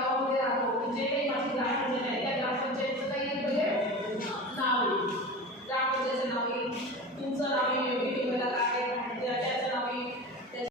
जवाब दे रहा हूँ जे नहीं मासी ग्राफ मुझे नहीं क्या ग्राफ मुझे इतना ये बोले ना बोले